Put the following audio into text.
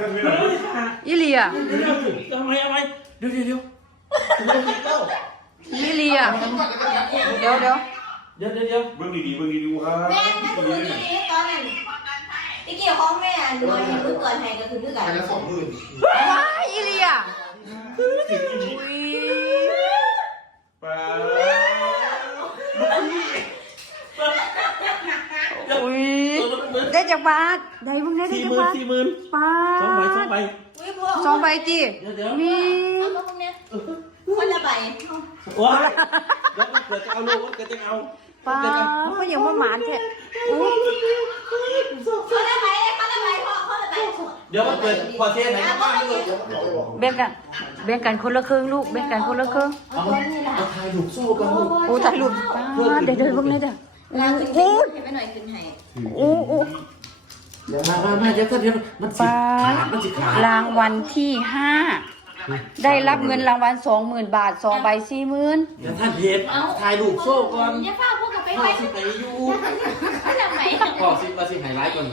ท่านไม่ได้ อีเลีย ทำไมเอาไปเดี๋ยวอีเลียเดี๋ยว เดี๋ยว เบื้องดีครับ แม่แม่คืนนี้ตอนนั้นที่เกี่ยวของแม่หนูเห็นมือก่อนให้ก็คือมือก่อน ไปละ20,000 ว้ายอีเลียอุ้ย ป้า อุ้ยได้จากบาทได้เพิ่งได้จากบาท 40,000 ป้า สองใบ อุ้ยพ่อ สองใบจี เดี๋ยว มี เอาพวกเนี้ยคนละใบ ว้าแล้วมันเกิดจะเอาลูกมันเกิดจะเอา ป้าเขาอย่างว่าหมานแท้อู้ คนละใบคนละใบพ่อคนละใบ เดี๋ยวมันเกิดพอเทศไหน แบ่งกันคนละครึ่งลูกแบ่งกันคนละครึ่ง เอาคนนี้ล่ะ ถ่ายรูปโซ่กัน โอ้ถ่ายรูปป้าเดี๋ยวเพิ่งเลยจ้ะ ลาขึ้น โอ้ ให้ไปหน่อยขึ้นให้ โอ้โอ้ เดี๋ยวมาเดี๋ยวมันสิ ป้า มันสิขาด รางวัลที่5ได้รับเงินรางวัล 20,000 บาท2ใบ 40,000 เดี๋ยวท่านเห็นถ่ายรูปโซ่ก่อน อย่าเฝ้าพวกกับไป พ่อ ไป สิไปอยู่ ทำไม พ่อสิมาสิไฮไลท์ก่อน